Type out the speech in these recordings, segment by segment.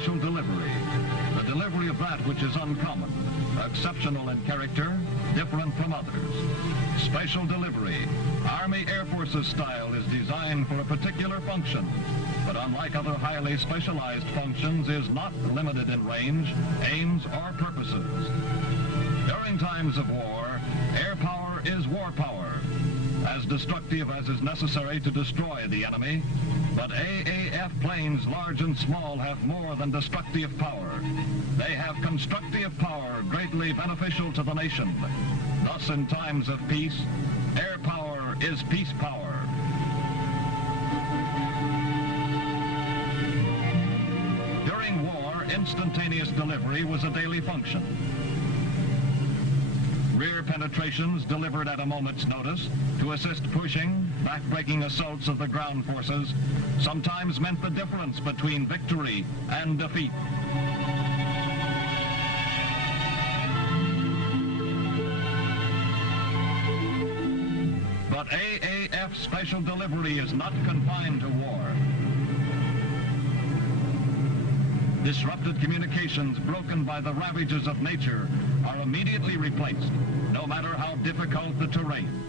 special delivery. The delivery of that which is uncommon, exceptional in character, different from others. Special delivery. Army Air Forces style is designed for a particular function, but unlike other highly specialized functions, is not limited in range, aims, or purposes. During times of war, air power is war power, as destructive as is necessary to destroy the enemy, but AAF planes, large and small, have more than destructive power. They have constructive power greatly beneficial to the nation. Thus, in times of peace, air power is peace power. During war, instantaneous delivery was a daily function. Rear penetrations delivered at a moment's notice to assist pushing, back-breaking assaults of the ground forces sometimes meant the difference between victory and defeat. But AAF special delivery is not confined to war. Disrupted communications broken by the ravages of nature are immediately replaced, no matter how difficult the terrain.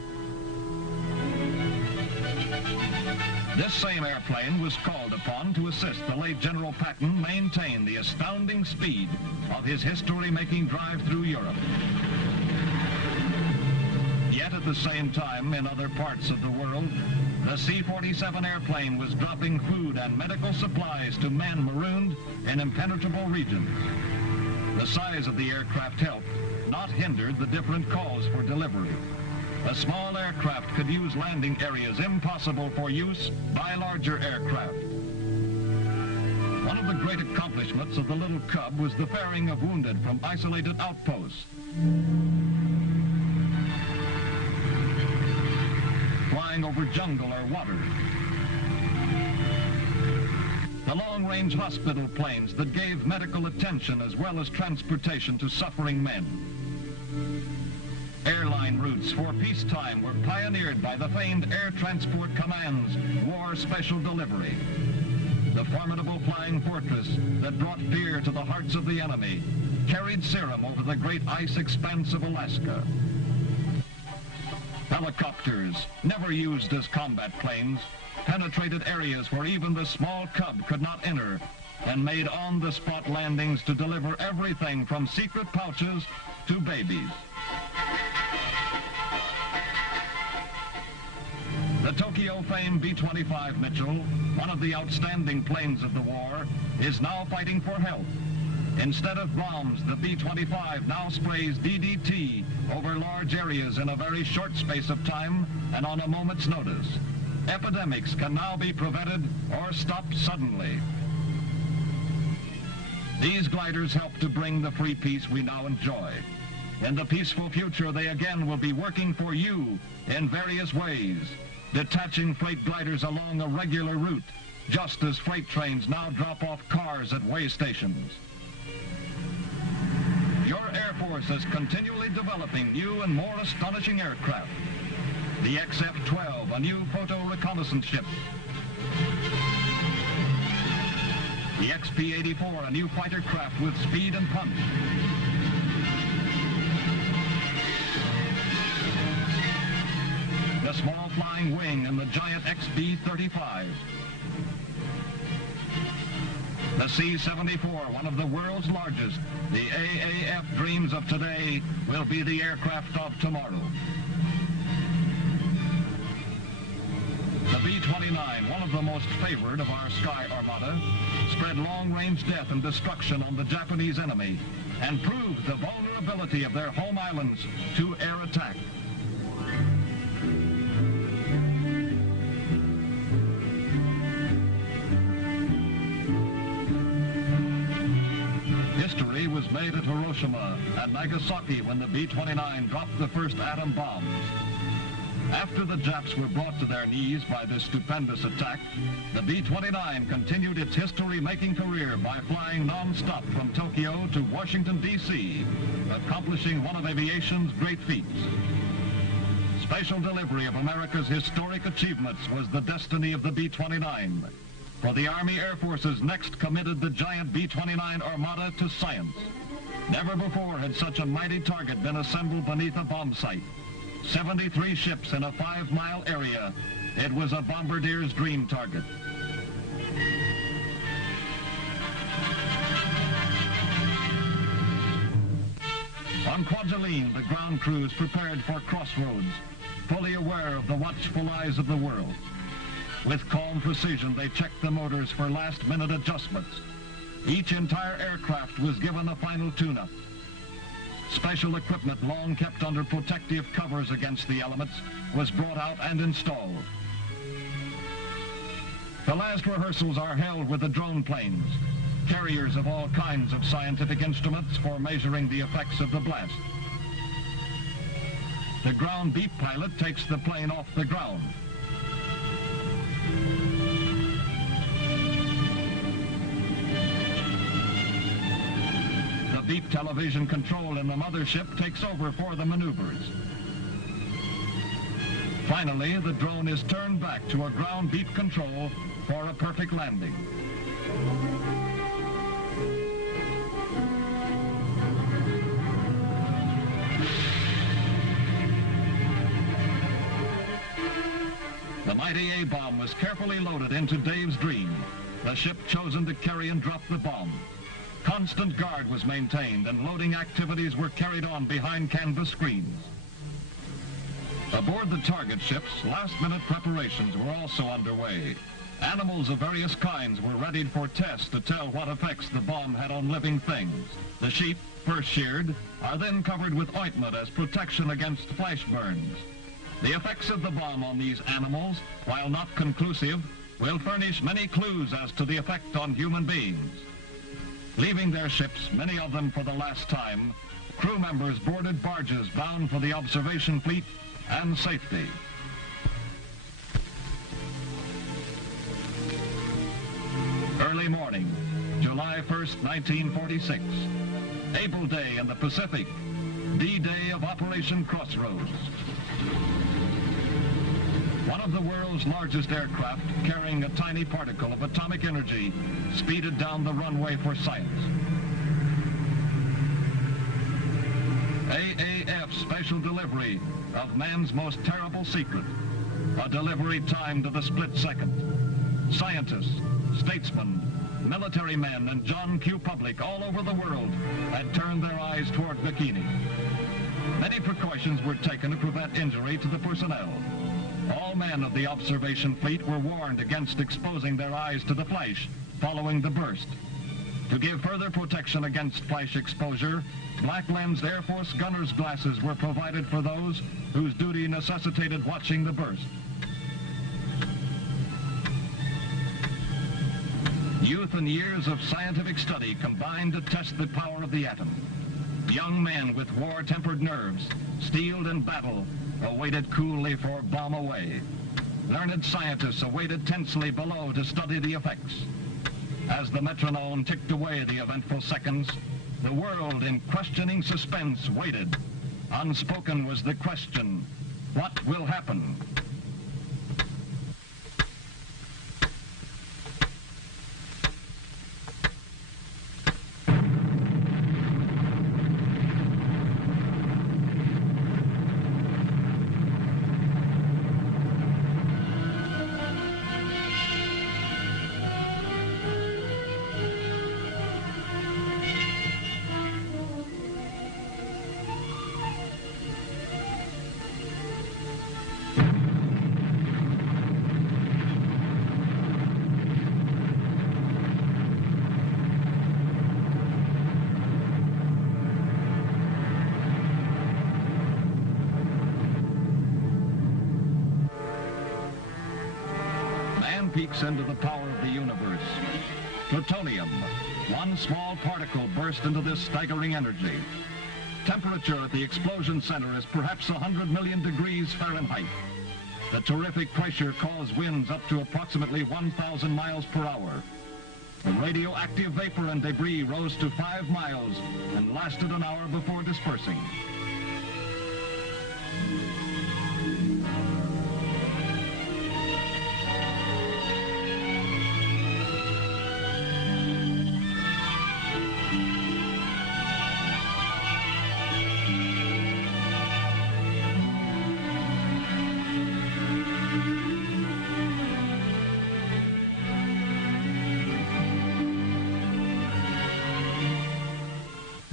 This same airplane was called upon to assist the late General Patton maintain the astounding speed of his history-making drive through Europe. Yet at the same time, in other parts of the world, the C-47 airplane was dropping food and medical supplies to men marooned in impenetrable regions. The size of the aircraft helped, not hindered, the different calls for delivery. A small aircraft could use landing areas impossible for use by larger aircraft. One of the great accomplishments of the little Cub was the ferrying of wounded from isolated outposts. Flying over jungle or water. The long-range hospital planes that gave medical attention as well as transportation to suffering men. Airline routes for peacetime were pioneered by the famed Air Transport Command's War Special Delivery. The formidable flying fortress that brought fear to the hearts of the enemy carried serum over the great ice expanse of Alaska. Helicopters, never used as combat planes, penetrated areas where even the small Cub could not enter and made on-the-spot landings to deliver everything from secret pouches to babies. The Tokyo-famed B-25 Mitchell, one of the outstanding planes of the war, is now fighting for health. Instead of bombs, the B-25 now sprays DDT over large areas in a very short space of time and on a moment's notice. Epidemics can now be prevented or stopped suddenly. These gliders help to bring the free peace we now enjoy. In the peaceful future, they again will be working for you in various ways, detaching freight gliders along a regular route, just as freight trains now drop off cars at way stations. Your Air Force is continually developing new and more astonishing aircraft. The XF-12, a new photo reconnaissance ship. The XP-84, a new fighter craft with speed and punch. The small flying wing and the giant XB-35. The C-74, one of the world's largest. The AAF dreams of today will be the aircraft of tomorrow. The B-29, one of the most favored of our Sky Armada, spread long-range death and destruction on the Japanese enemy and proved the vulnerability of their home islands to air attack. History was made at Hiroshima and Nagasaki when the B-29 dropped the first atom bombs. After the Japs were brought to their knees by this stupendous attack, the B-29 continued its history-making career by flying non-stop from Tokyo to Washington, D.C., accomplishing one of aviation's great feats. Special delivery of America's historic achievements was the destiny of the B-29. for the Army Air Forces next committed the giant B-29 Armada to science. Never before had such a mighty target been assembled beneath a bomb site. 73 ships in a 5-mile area. It was a bombardier's dream target. On Kwajalein, the ground crews prepared for crossroads, fully aware of the watchful eyes of the world. With calm precision, they checked the motors for last-minute adjustments. Each entire aircraft was given a final tune-up. Special equipment long kept under protective covers against the elements was brought out and installed. The last rehearsals are held with the drone planes, carriers of all kinds of scientific instruments for measuring the effects of the blast. The ground beep pilot takes the plane off the ground. The beep television control in the mothership takes over for the maneuvers. Finally, the drone is turned back to a ground beep control for a perfect landing. The mighty A-bomb was carefully loaded into Dave's Dream, the ship chosen to carry and drop the bomb. Constant guard was maintained and loading activities were carried on behind canvas screens. Aboard the target ships, last-minute preparations were also underway. Animals of various kinds were readied for tests to tell what effects the bomb had on living things. The sheep, first sheared, are then covered with ointment as protection against flesh burns. The effects of the bomb on these animals, while not conclusive, will furnish many clues as to the effect on human beings. Leaving their ships, many of them for the last time, crew members boarded barges bound for the observation fleet and safety. Early morning, July 1st, 1946. Able day in the Pacific, D-Day of Operation Crossroads. One of the world's largest aircraft carrying a tiny particle of atomic energy speeded down the runway for science. AAF special delivery of man's most terrible secret, a delivery timed to the split second. Scientists, statesmen, military men, and John Q. Public all over the world had turned their eyes toward Bikini. Many precautions were taken to prevent injury to the personnel. All men of the observation fleet were warned against exposing their eyes to the flash following the burst. To give further protection against flash exposure, black-lensed Air Force gunner's glasses were provided for those whose duty necessitated watching the burst. Youth and years of scientific study combined to test the power of the atom. Young men with war-tempered nerves, steeled in battle, awaited coolly for bomb away. Learned scientists awaited tensely below to study the effects. As the metronome ticked away the eventful seconds, the world in questioning suspense waited. Unspoken was the question, what will happen? Peeks into the power of the universe. Plutonium, one small particle burst into this staggering energy. Temperature at the explosion center is perhaps 100 million degrees Fahrenheit. The terrific pressure caused winds up to approximately 1,000 miles per hour. The radioactive vapor and debris rose to 5 miles and lasted an hour before dispersing.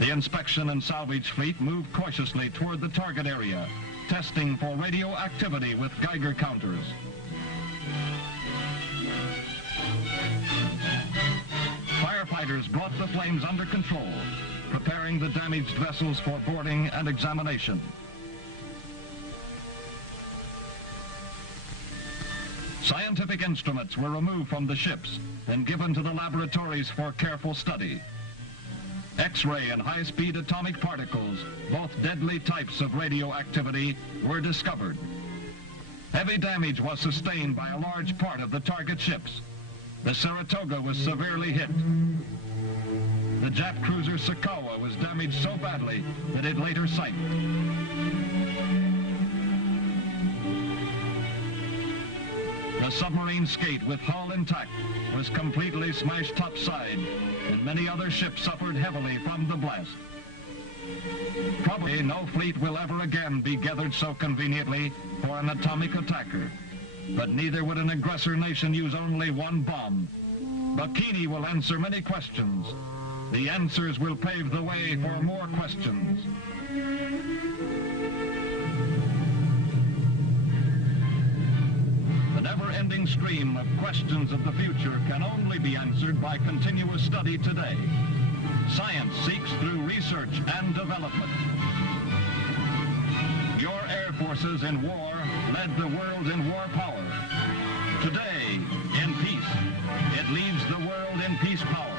The inspection and salvage fleet moved cautiously toward the target area, testing for radioactivity with Geiger counters. Firefighters brought the flames under control, preparing the damaged vessels for boarding and examination. Scientific instruments were removed from the ships and given to the laboratories for careful study. X-ray and high-speed atomic particles, both deadly types of radioactivity, were discovered. Heavy damage was sustained by a large part of the target ships. The Saratoga was severely hit. The Jap cruiser Sakawa was damaged so badly that it later sank. The submarine Skate, with hull intact, was completely smashed topside, and many other ships suffered heavily from the blast. Probably no fleet will ever again be gathered so conveniently for an atomic attacker, but neither would an aggressor nation use only one bomb. Bikini will answer many questions. The answers will pave the way for more questions. The never-ending stream of questions of the future can only be answered by continuous study today. Science seeks through research and development. Your air forces in war led the world in war power. Today, in peace, it leads the world in peace power.